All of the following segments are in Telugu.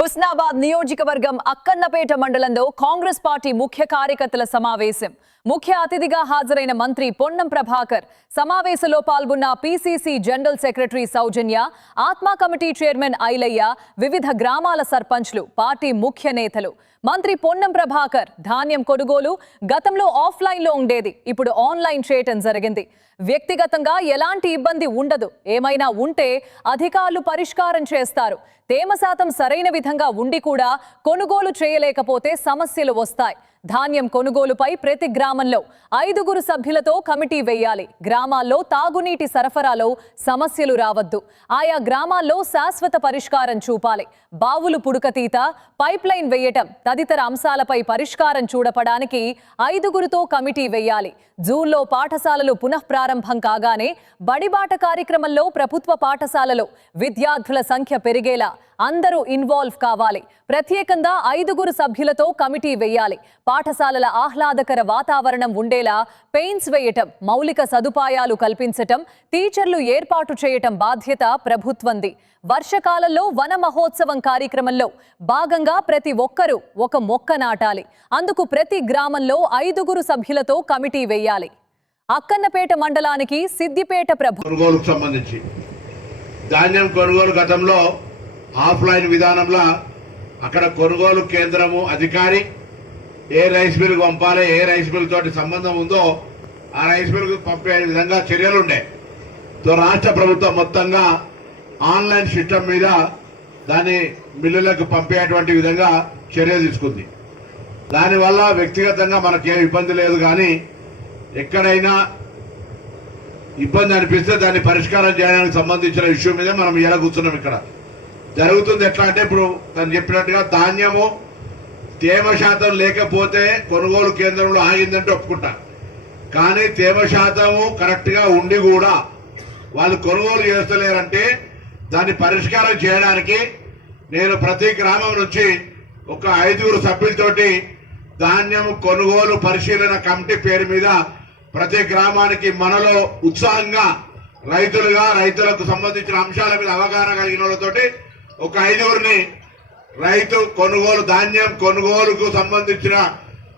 హుస్నాబాద్ నియోజకవర్గం అక్కన్నపేట మండలంలో కాంగ్రెస్ పార్టీ ముఖ్య కార్యకర్తల సమావేశం. ముఖ్య అతిథిగా హాజరైన మంత్రి పొన్నం ప్రభాకర్, సమావేశంలో పాల్గొన్న పీసీసీ జనరల్ సెక్రటరీ సౌజన్య, ఆత్మా కమిటీ చైర్మన్ ఐలయ్య, వివిధ గ్రామాల సర్పంచ్లు, పార్టీ ముఖ్య నేతలు. మంత్రి పొన్నం ప్రభాకర్, ధాన్యం కొనుగోలు గతంలో ఆఫ్లైన్లో ఉండేది, ఇప్పుడు ఆన్లైన్ చేయటం జరిగింది. వ్యక్తిగతంగా ఎలాంటి ఇబ్బంది ఉండదు, ఏమైనా ఉంటే అధికారులు పరిష్కారం చేస్తారు. తేమ శాతం సరైన విధంగా ఉండి కూడా కొనుగోలు చేయలేకపోతే సమస్యలు వస్తాయి. ధాన్యం కొనుగోలుపై ప్రతి గ్రామంలో 5 సభ్యులతో కమిటీ వేయాలి. గ్రామాల్లో తాగునీటి సరఫరాలో సమస్యలు రావద్దు. ఆయా గ్రామాల్లో శాశ్వత పరిష్కారం చూపాలి. బావులు పుడుకతీత, పైప్ లైన్ వేయటం తదితర అంశాలపై పరిష్కారం చూడపడానికి 5 కమిటీ వేయాలి. జూన్లో పాఠశాలలు పునఃప్రారంభం కాగానే బడిబాట కార్యక్రమంలో ప్రభుత్వ పాఠశాలలో విద్యార్థుల సంఖ్య పెరిగేలా అందరూ ఇన్వాల్వ్ కావాలి. ప్రత్యేకంగా 5 సభ్యులతో కమిటీ వేయాలి. పాఠశాలల ఆహ్లాదకర వాతావరణం ఉండేలా పెయింట్స్ వేయటం, మౌలిక సదుపాయాలు కల్పించటం, టీచర్లు ఏర్పాటు చేయటం బాధ్యత ప్రభుత్వంది. వర్షకాలంలో వన మహోత్సవం కార్యక్రమంలో భాగంగా ప్రతి ఒక్కరూ ఒక మొక్క నాటాలి. అందుకు ప్రతి గ్రామంలో 5 సభ్యులతో కమిటీ వేయాలి. అక్కన్నపేట మండలానికి సిద్దిపేట కొనుగోలుకు సంబంధించి ధాన్యం కొనుగోలు గతంలో ఆఫ్లైన్ విధానంలో అక్కడ కొనుగోలు కేంద్రము అధికారి ఏ రైస్ మిల్ పంపాలి, ఏ రైస్ మిల్ తోటి సంబంధం ఉందో ఆ రైస్ మిల్ పంపే విధంగా చర్యలుండే. రాష్ట్ర ప్రభుత్వం మొత్తంగా ఆన్లైన్ సిస్టమ్ మీద దాన్ని మిల్లులకు పంపేటువంటి విధంగా చర్య తీసుకుంది. దానివల్ల వ్యక్తిగతంగా మనకేం ఇబ్బంది లేదు, కానీ ఎక్కడైనా ఇబ్బంది అనిపిస్తే దాన్ని పరిష్కారం చేయడానికి సంబంధించిన ఇష్యూ మీద మనం ఇలా కూర్చున్నాం. ఇక్కడ జరుగుతుంది ఎట్లా అంటే, ఇప్పుడు తను చెప్పినట్టుగా ధాన్యము తేమ శాతం లేకపోతే కొనుగోలు కేంద్రంలో ఆగిందంటే ఒప్పుకుంటా, కానీ తేమ శాతము కరెక్ట్ గా ఉండి కూడా వాళ్ళు కొనుగోలు చేస్తలేరంటే దాన్ని పరిష్కారం చేయడానికి నేను ప్రతి గ్రామం నుంచి ఒక 5 సభ్యులతోటి ధాన్యం కొనుగోలు పరిశీలన కమిటీ పేరు మీద ప్రతి గ్రామానికి మనలో ఉత్సాహంగా రైతులకు సంబంధించిన అంశాల మీద అవగాహన కలిగిన వాళ్ళతోటి ఒక 5 రైతు కొనుగోలు ధాన్యం కొనుగోలుకు సంబంధించిన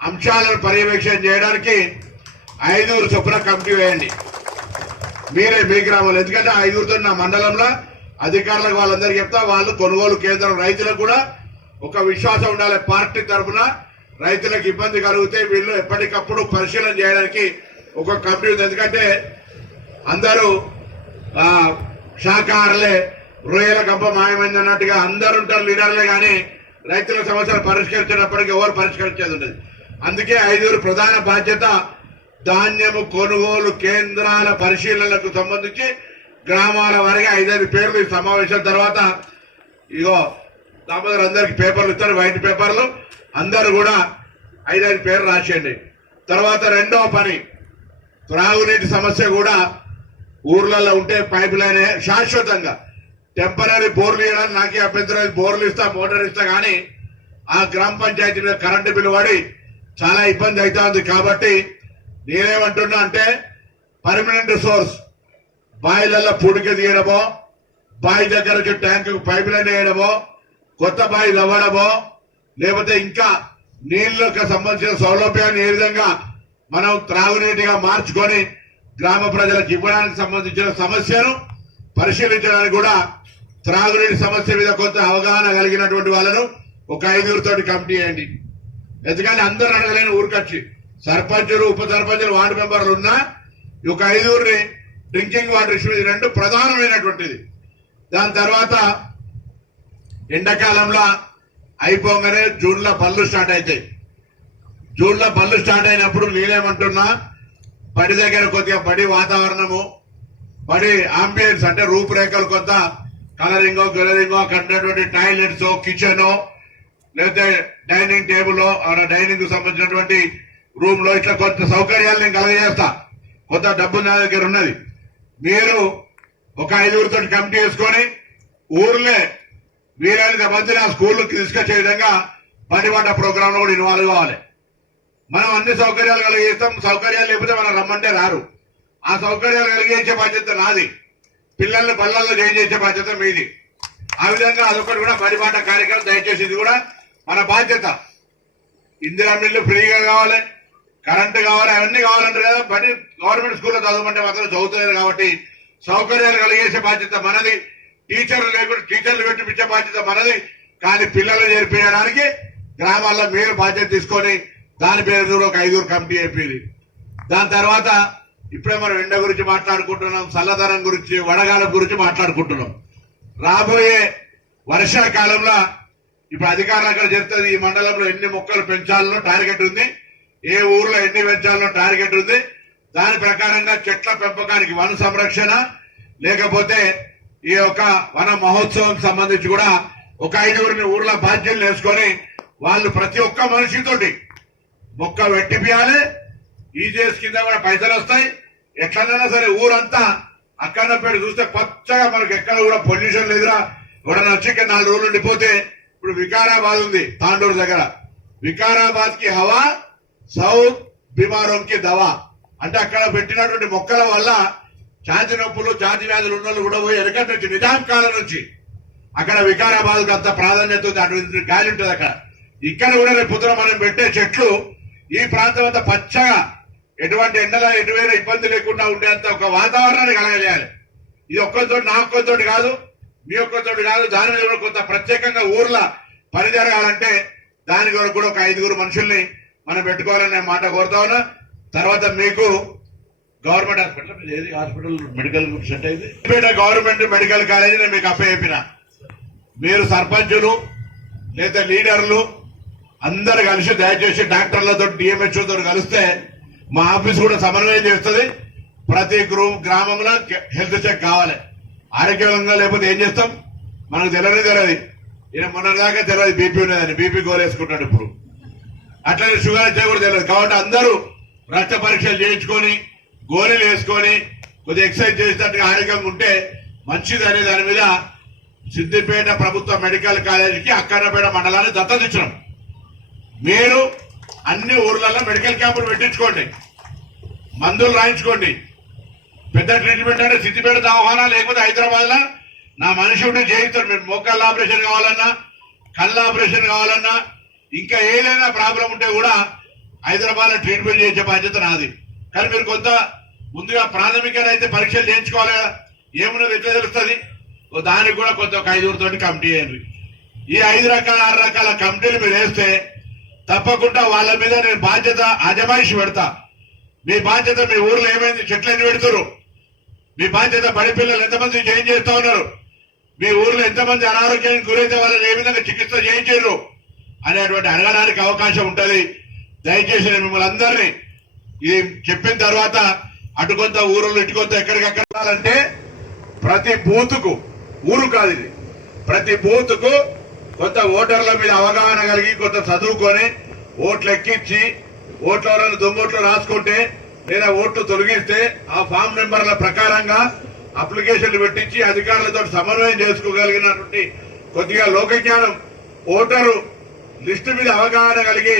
అంశాలను పర్యవేక్షణ చేయడానికి 5 చొప్పున కమిటీ వేయండి మీరే మీ గ్రామంలో. ఎందుకంటే 5 నా మండలంలో అధికారులకు వాళ్ళందరికీ చెప్తా, వాళ్ళు కొనుగోలు కేంద్రం రైతులకు కూడా ఒక విశ్వాసం ఉండాలి. పార్టీ తరఫున రైతులకు ఇబ్బంది కలిగితే వీళ్ళు ఎప్పటికప్పుడు పరిశీలన చేయడానికి ఒక కమిటీ ఉంది. ఎందుకంటే అందరూ శాఖాహారులే, రొయ్యల గంప మాయమైంది అన్నట్టుగా అందరూ ఉంటారు లీడర్లే, కానీ రైతుల సమస్యలు పరిష్కరించేటప్పటికీ ఎవరు పరిష్కరించేది ఉండదు. అందుకే 5 ప్రధాన బాధ్యత ధాన్యము కొనుగోలు కేంద్రాల పరిశీలనలకు సంబంధించి గ్రామాల వారికి 5 పేర్లు ఈ సమావేశం తర్వాత ఇగో దామోదర్ అందరికి పేపర్లు ఇస్తారు, వైట్ పేపర్లు, అందరూ కూడా 5 పేర్లు రాసేయండి. తర్వాత రెండవ పని, త్రాగునీటి సమస్య కూడా ఊర్లలో ఉంటే పైప్ లైన్ శాశ్వతంగా టెంపరీ బోర్లు ఇవ్వడానికి నాకే అభ్యంతరం. బోర్లు ఇస్తా, మోటార్ ఇస్తా, కానీ ఆ గ్రామ పంచాయతీ మీద కరెంటు బిల్లు పడి చాలా ఇబ్బంది అవుతుంది. కాబట్టి నేనేమంటున్నా అంటే పర్మనెంట్ సోర్స్ బాయిలలో పూడిక తీయడమో, బావి దగ్గర వచ్చి ట్యాంకు పైప్ లైన్ వేయడమో, కొత్త బావి తవ్వడమో, లేకపోతే ఇంకా నీళ్లకు సంబంధించిన సౌలభ్యాన్ని ఏ విధంగా మనం త్రాగునీటిగా మార్చుకొని గ్రామ ప్రజలకు ఇవ్వడానికి సంబంధించిన సమస్యను పరిశీలించడానికి కూడా త్రాగునీటి సమస్య మీద కొంత అవగాహన కలిగినటువంటి వాళ్ళను ఒక 5 తోటి కమిటీ చేయండి. ఎందుకంటే అందరూ అడగలేని ఊరికొచ్చి సర్పంచులు, ఉప సర్పంచులు, వార్డు మెంబర్లు ఉన్నా ఒక 5 డ్రింకింగ్ వాటర్ ఇష్యూ, ఇది 2 ప్రధానమైనటువంటిది. దాని తర్వాత ఎండాకాలంలో అయిపోగానే జూన్లో పళ్ళు స్టార్ట్ అవుతాయి. జూన్లో పళ్ళు స్టార్ట్ అయినప్పుడు నేనేమంటున్నా, బడి దగ్గర కొద్దిగా బడి వాతావరణము, బడి ఆంబియన్స్ అంటే రూపురేఖలు కొంత కలరింగో గెలరింగో, కట్టినటువంటి టాయిలెట్స్, కిచెన్, లేకపోతే డైనింగ్ టేబుల్, డైనింగ్ సంబంధించినటువంటి రూమ్ లో ఇట్లా కొంత సౌకర్యాలు నేను కలగజేస్తా. కొంత డబ్బు నా దగ్గర ఉన్నది. మీరు ఒక 5 తోటి కమిటీ వేసుకొని ఊర్లే వీలైనంత మందిని ఆ స్కూల్కి తీసుకొచ్చే విధంగా బడిబాట ప్రోగ్రామ్ లో కూడా ఇన్వాల్వ్ కావాలి. మనం అన్ని సౌకర్యాలు కలిగేస్తాం. సౌకర్యాలు లేకపోతే మనం రమ్మంటే రారు. ఆ సౌకర్యాలు కలిగించే బాధ్యత నాది, పిల్లల్ని బళ్ళల్లో జాయిన్ చేసే బాధ్యత మీది. ఆ విధంగా అదొకటి కూడా బడిబాట కార్యక్రమం దయచేసి ఇది కూడా మన బాధ్యత. ఇందిరా మిల్లు ఫ్రీగా కావాలి, కరెంటు కావాలి, అవన్నీ కావాలంటారు కదా. బడి గవర్నమెంట్ స్కూల్లో చదవమంటే మాత్రం చదువుతలేరు కాబట్టి సౌకర్యాలు కలిగేసే బాధ్యత మనది. టీచర్లు లేకుండా టీచర్లు పెట్టిపించే బాధ్యత మనది. కానీ పిల్లలు చేర్పించడానికి గ్రామాల్లో మీరు బాధ్యత తీసుకొని దాని పేరు ఒక 5 కమిటీ అయిపోయింది. దాని తర్వాత ఇప్పుడే మనం ఎండ గురించి మాట్లాడుకుంటున్నాం, చల్లదనం గురించి, వడగాలం గురించి మాట్లాడుకుంటున్నాం. రాబోయే వర్షాకాలంలో ఇప్పుడు అధికారులు అక్కడ చెప్తుంది ఈ మండలంలో ఎన్ని మొక్కలు పెంచాలనో టార్గెట్ ఉంది, ఏ ఊర్లో ఎన్ని పెంచాలనో టార్గెట్ ఉంది. దాని ప్రకారంగా చెట్ల పెంపకానికి వన సంరక్షణ లేకపోతే ఈ యొక్క వన మహోత్సవం సంబంధించి కూడా ఒక 5గురిని ఊర్లో బాధ్యతలు వేసుకొని వాళ్ళు ప్రతి ఒక్క మనిషితోటి మొక్క పెట్టిపియాలి. ఈజీఎస్ కింద కూడా పైసలు వస్తాయి. ఎట్లనైనా సరే ఊరంతా అక్కడపేట చూస్తే పచ్చగా మనకు ఎక్కడ కూడా పొల్యూషన్ లేదురా. ఎవడన్నా వచ్చి ఇక్కడ 4 రోజులు ఉండిపోతే ఇప్పుడు వికారాబాద్ ఉంది తాండూరు దగ్గర. వికారాబాద్ కి హవా సౌత్ బీమారోం కి దవా అంటే అక్కడ పెట్టినటువంటి మొక్కల వల్ల ఛాతి నొప్పులు ఛాతి వ్యాధులు ఉన్న వాళ్ళు కూడా పోయి వెనకటి నుంచి నిజాం కాలం నుంచి అక్కడ వికారాబాద్ కి అంత ప్రాధాన్యత ఉంది. అటువంటి గాలి ఉంటుంది అక్కడ. ఇక్కడ కూడా రేపు పొద్దున మనం పెట్టే చెట్లు ఈ ప్రాంతం అంతా పచ్చగా ఎటువంటి ఎండల ఎటువైనా ఇబ్బంది లేకుండా ఉండేంత ఒక వాతావరణాన్ని కలగజేయాలి. ఇది ఒక్కరితోటి నా ఒక్కరితోటి కాదు, మీ ఒక్కరితోటి కాదు. దాని మీద కూడా కొంత ప్రత్యేకంగా ఊర్ల పని జరగాలంటే దాని వరకు కూడా ఒక 5గురు మనుషుల్ని మనం పెట్టుకోవాలనే మాట కోరుతా ఉన్నా. తర్వాత మీకు గవర్నమెంట్ హాస్పిటల్ ఏది హాస్పిటల్ మెడికల్ సెట్ అయింది గవర్నమెంట్ మెడికల్ కాలేజీ నేను మీకు అప్పచెప్పిన. మీరు సర్పంచులు లేదా లీడర్లు అందరు కలిసి దయచేసి డాక్టర్లతో డిఎంహెచ్ఓతో కలిస్తే మా ఆఫీస్ కూడా సమన్వయం చేస్తుంది. ప్రతి గ్రామంలో హెల్త్ చెక్ కావాలి. ఆరోగ్యంగా లేకపోతే ఏం చేస్తాం మనకు తెలియదు. ఈయన మొన్న దాకా తెలియదు బీపీ ఉన్నదని, బీపీ గోలు వేసుకుంటాడు. ఇప్పుడు అట్లనే షుగర్ వచ్చే కూడా తెలియదు. కాబట్టి అందరూ రక్త పరీక్షలు చేయించుకొని గోళీలు వేసుకొని కొద్దిగా ఎక్సర్సైజ్ చేసినట్టుగా ఆరోగ్యంగా ఉంటే మంచిది అనే దాని మీద సిద్దిపేట ప్రభుత్వ మెడికల్ కాలేజీకి అక్కన్నపేట మండలాన్ని దత్తత ఇచ్చినాం. మీరు అన్ని ఊర్లలో మెడికల్ క్యాంపులు పెట్టించుకోండి, మందులు రాయించుకోండి. పెద్ద ట్రీట్మెంట్ అంటే సిద్దిపేట దవాఖానా లేకపోతే హైదరాబాద్ లో నా మనిషి ఉంటే చేయిస్తాడు. మీరు మోకాళ్ళ ఆపరేషన్ కావాలన్నా, కళ్ళ ఆపరేషన్ కావాలన్నా, ఇంకా ఏదైనా ప్రాబ్లం ఉంటే కూడా హైదరాబాద్ లో ట్రీట్మెంట్ చేసే బాధ్యత నాది. కానీ మీరు కొంత ముందుగా ప్రాథమికంగా అయితే పరీక్షలు చేయించుకోవాలి కదా. ఏమున్నది ఎట్లా తెలుస్తుంది? దానికి కూడా కొంత ఒక 5గురితోటి కమిటీ వేయండి. ఈ 5 రకాల 6 రకాల కమిటీలు మీరు వేస్తే తప్పకుండా వాళ్ళ మీద నేను బాధ్యత అజమాయిషి పెడతా. మీ బాధ్యత మీ ఊర్లో ఏమైంది, చెట్లన్నీ పెడుతున్నారు, మీ బాధ్యత బడి పిల్లలు ఎంతమంది చేంజ్ చేస్తా ఉన్నారు, మీ ఊర్లో ఎంతమంది అనారోగ్యానికి గురైతే వాళ్ళని ఏ విధంగా చికిత్స చేయించారు అనేటువంటి అడగడానికి అవకాశం ఉంటది. దయచేసి నేను మిమ్మల్ని అందరినీ ఇది చెప్పిన తర్వాత అటు కొంత ఊరులో ఇటు కొంత ఎక్కడికక్కడ అంటే ప్రతి బూత్కు ఊరు కాదు ఇది, ప్రతి బూత్కు కొంత ఓటర్ల మీద అవగాహన కలిగి కొంత చదువుకొని ఓట్లు ఎక్కించి ఓట్ల ఎవరైనా దొంగోట్లు రాసుకుంటే లేదా ఓట్లు తొలగిస్తే ఆ ఫామ్ నెంబర్ల ప్రకారంగా అప్లికేషన్లు పెట్టించి అధికారులతో సమన్వయం చేసుకోగలిగినటువంటి కొద్దిగా లోకజ్ఞానం ఓటరు లిస్టు మీద అవగాహన కలిగి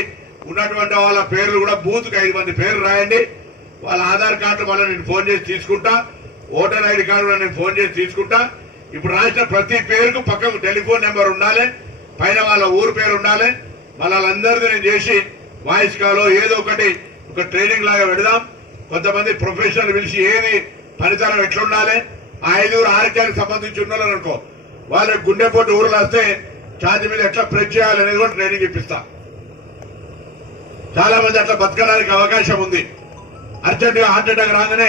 ఉన్నటువంటి వాళ్ళ పేర్లు కూడా బూత్కి 5 మంది పేర్లు రాయండి. వాళ్ళ ఆధార్ కార్డు మళ్ళీ నేను ఫోన్ చేసి తీసుకుంటా, ఓటర్ ఐడి కార్డు కూడా నేను ఫోన్ చేసి తీసుకుంటా. ఇప్పుడు రాసిన ప్రతి పేరుకు పక్కకు టెలిఫోన్ నెంబర్ ఉండాలి, పైన వాళ్ళ ఊరు పేరు ఉండాలి. వాళ్ళందరిది నేను చేసి వాయిస్ కాలో ఏదో ఒకటి ఒక ట్రైనింగ్ లాగా పెడదాం. కొంతమంది ప్రొఫెషనల్ పిలిచి ఏది పనితనం ఎట్లుండాలి, ఆ 5గురు ఆరోగ్యానికి సంబంధించి ఉన్న అనుకో వాళ్ళ గుండెపోటు ఊర్లు వస్తే ఛాతి మీద ఎట్లా ప్రెస్ చేయాలనేది కూడా ట్రైనింగ్ ఇప్పిస్తా. చాలా మంది అట్లా బతకడానికి అవకాశం ఉంది. అర్జెంట్ గా హార్ట్ అటాక్ రాగానే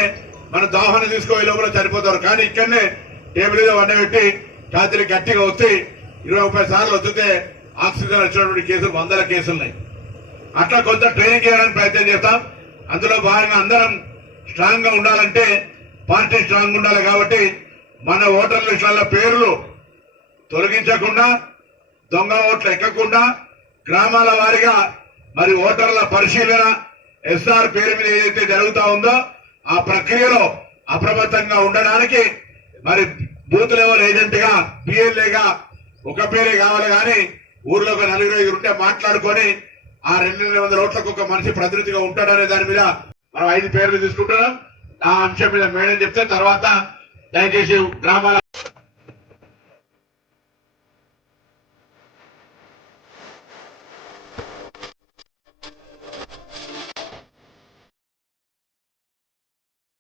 మన దోహన తీసుకోవే లోపల చనిపోతారు. కానీ ఇక్కడనే టేబుల్ మీద వండబెట్టి ఛాతీలు గట్టిగా వస్తే 20-30 సార్లు వస్తే ఆక్సిజన్ వచ్చినటువంటి కేసులు 100 కేసులున్నాయి. అట్లా కొంత ట్రైనింగ్ చేయడానికి ప్రయత్నం చేస్తాం. అందులో భాగంగా అందరం స్ట్రాంగ్ గా ఉండాలంటే పార్టీ స్ట్రాంగ్ ఉండాలి. కాబట్టి మన ఓటర్ లిస్టుల పేర్లు తొలగించకుండా, దొంగ ఓట్లు ఎక్కకుండా గ్రామాల వారీగా మరి ఓటర్ల పరిశీలన ఎస్ఆర్ పేరు మీద ఏదైతే జరుగుతా ఉందో ఆ ప్రక్రియలో అప్రమత్తంగా ఉండడానికి మరి బూత్ లెవెల్ ఏజెంట్ గా పిఎల్ఏగా ఒక పేరే కావాలి. కానీ ఊర్లో ఒక 4-5 ఉంటే మాట్లాడుకొని ఆ 200 ఓట్లకు ఒక మనిషి ప్రతినిధిగా ఉంటాడనే దాని మీద మనం 5 పేర్లు తీసుకుంటున్నాం. ఆ అంశం మీద మేడం చెప్తే తర్వాత దయచేసి గ్రామాల